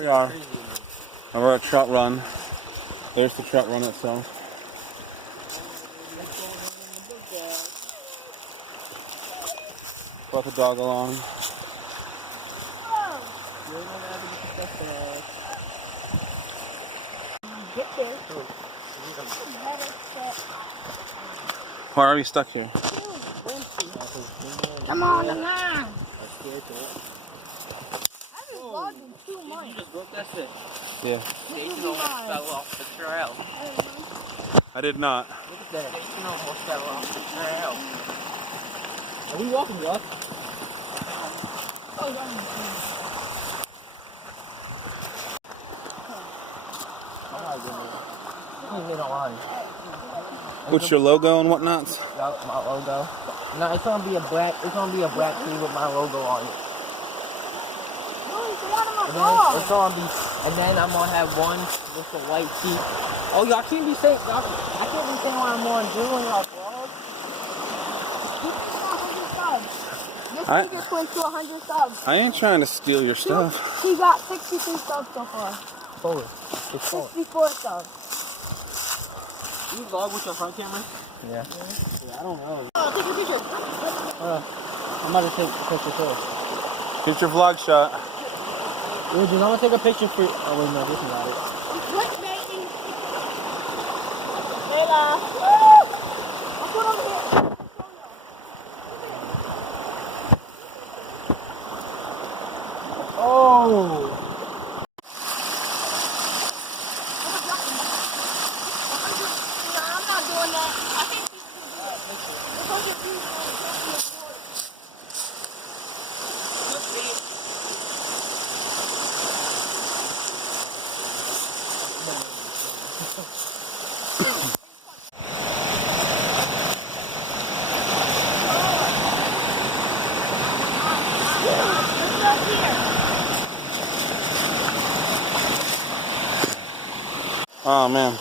we are. And we're at Trout Run. There's the Trout Run itself. Brought the dog along. Why are we stuck here? Come on, come on. I've been vlogging too much. You just broke that stick. Yeah. Jason almost fell off the trail. I did not. Look at that. Jason almost fell off the trail. Are we walking, Gus? What's your logo and whatnots? My logo. No, it's gonna be a black. It's gonna be a black tree with my logo on it. And then it's gonna be, and then I'm gonna have one with a white sheet. Oh, y'all can't be saying. I can't be saying what I'm on doing y'all vlog. This nigga just went to 100 subs. I ain't trying to steal your stuff. He got 63 subs so far. Forward. It's forward. 64 subs. You vlog with your front camera? Yeah. Yeah, I don't know. Take a picture. I'm about to take a picture too. Get your vlog shot. Dude, I'm gonna take a picture for. Oh wait, no, this is not it. What's making? Layla. Woo! I'll put over here. Oh. I'm not doing that. I think Oh man.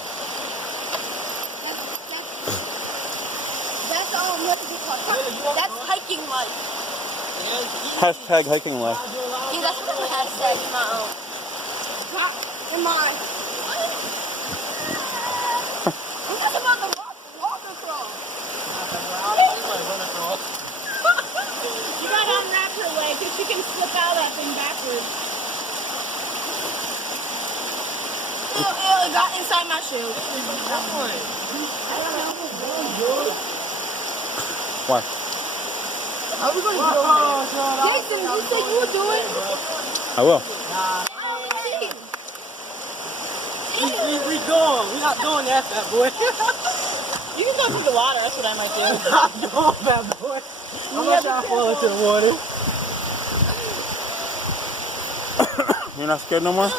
That's what is it called? That's hiking life. Hashtag hiking life. Yeah, that's what I'm hashtag in my own. In my. I'm talking about the water crawl. You gotta unwrap her leg because she can slip out that thing backwards. Ew, it got inside my shoe. Why? Are we going to do it? Jason, you said you would do it? I will. We going. We not doing that, fat boy. You can go through the water. That's what I might do. Not doing that, boy. I'm not trying to fall into the water. You're not scared no more?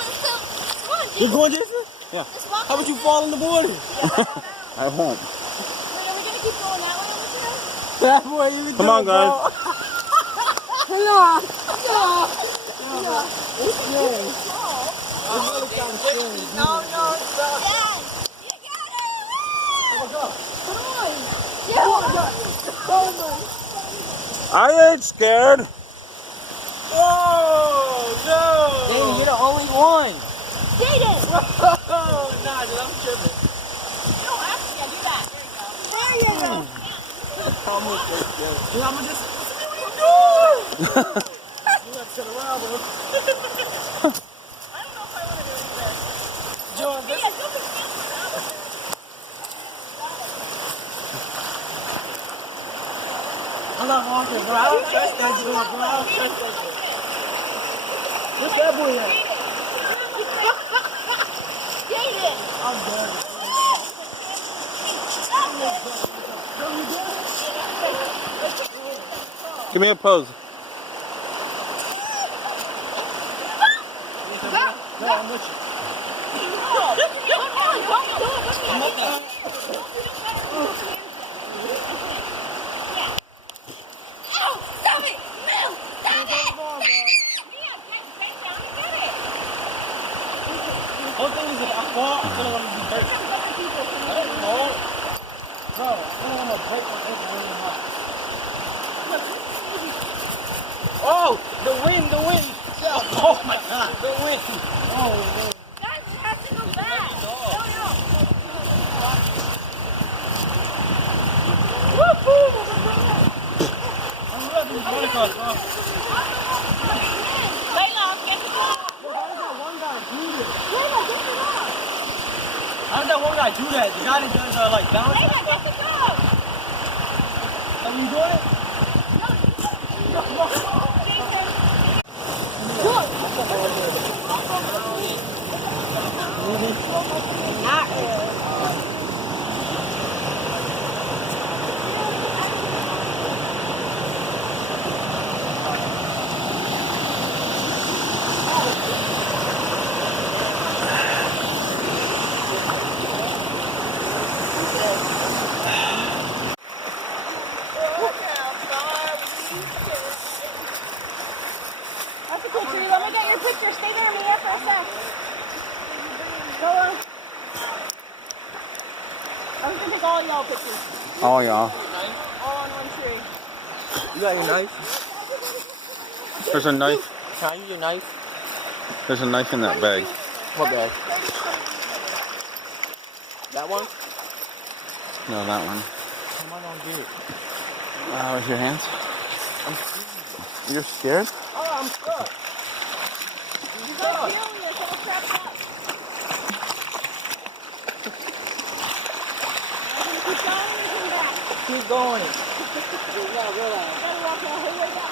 You going, Jason? Yeah. How about you fall in the water? I won't. Wait, are we going to keep going that way over here? That boy, you Come on, guys. Hello. It's scary. It's really kind of scary. No, stop. Dad, you got it. Oh, my God. Come on. Yeah. Oh, I ain't scared. Oh, no. Danny, you're the only one. Jaden. Oh, nah, dude, I'm tripping. No, actually, yeah, do that. There you go. I'm gonna just. You have to turn around, bro. I don't know if I want to do this. John, this. Yeah, go for it. I'm not walking, bro. I don't trust that dude, bro. I don't trust that dude. What's that boy at? Jaden. I'm done. Give me a pose. No, I'm with you. I'm up there. Stop it! Mel! Stop it! Whole thing is if I fall, I'm gonna want to be hurt. I don't know. Bro, I'm gonna want to break my ankle really hard. Oh, the wind. Oh my God! The wind! Oh man! Guys, it has to go back. No. Layla, get the ball. How did that one guy do this? Layla, get the ball. How did that one guy do that? The guy that does like bounce? Layla, get the ball. Are you doing it? Not really. That's a cool tree. Let me get your picture. Stay there, Mia, for a sec. Go on. I'm gonna take all y'all pictures. Oh, yeah. All on one tree. You got your knife? There's a knife. Can I use your knife? There's a knife in that bag. What bag? That one? No, that one. How am I gonna do it? With your hands? You're scared? Oh, I'm stuck. You guys feeling this? All trapped up. Keep going. You gotta walk all the way back.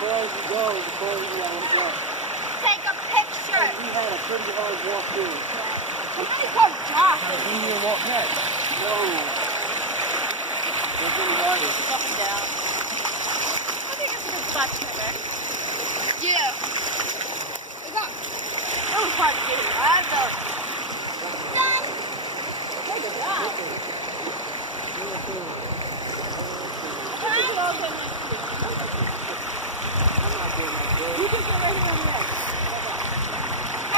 Take a picture. We had a pretty hard walk through. Somebody called Josh. We need to walk next. No. We're pretty hard. Up and down. I think it's a good spot to come back. Yeah. It was hard to get here. I'm done. Done. Good job. You can sit right here on the edge.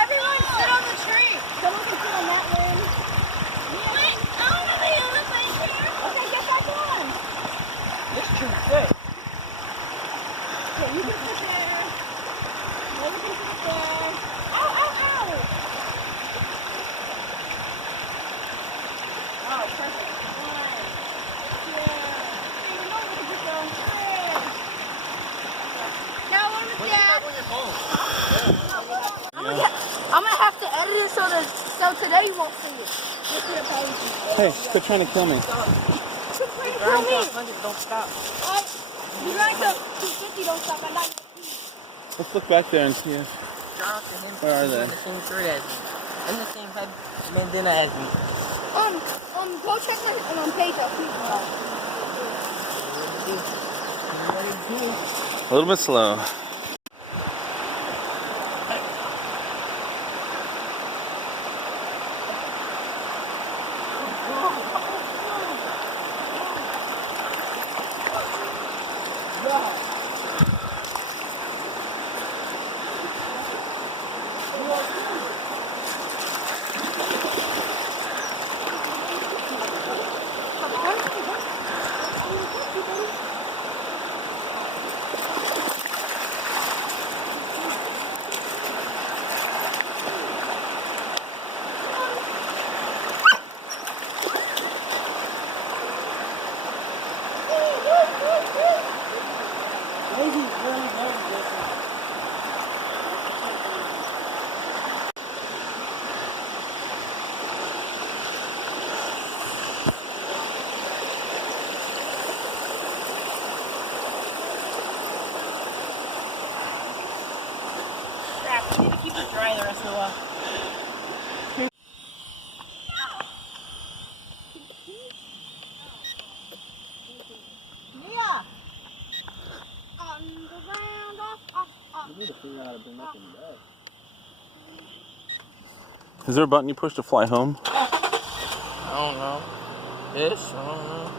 Everyone sit on the tree. Someone can sit on that lane. Wait, I want to be on the side here. Okay, get back on. This tree's thick. Okay, you can sit there. Maybe you can sit there. Ow, ow, ow. Oh, perfect. 1, 2, 3. No, we can just go 3. Now one with Dad. I'm gonna have to edit it so today you won't see it. Hey, quit trying to kill me. Quit trying to kill me. 100, don't stop. You're going to 250, don't stop. I'm not. Let's look back there and see if... Where are they? The same shirt as me. And the same head bandana as me. Go check my page out. A little bit slow. Keep it dry the rest of the while. Mia! On the ground, off. You need to figure out how to bring up in bed. Is there a button you push to fly home? I don't know. This? I don't know.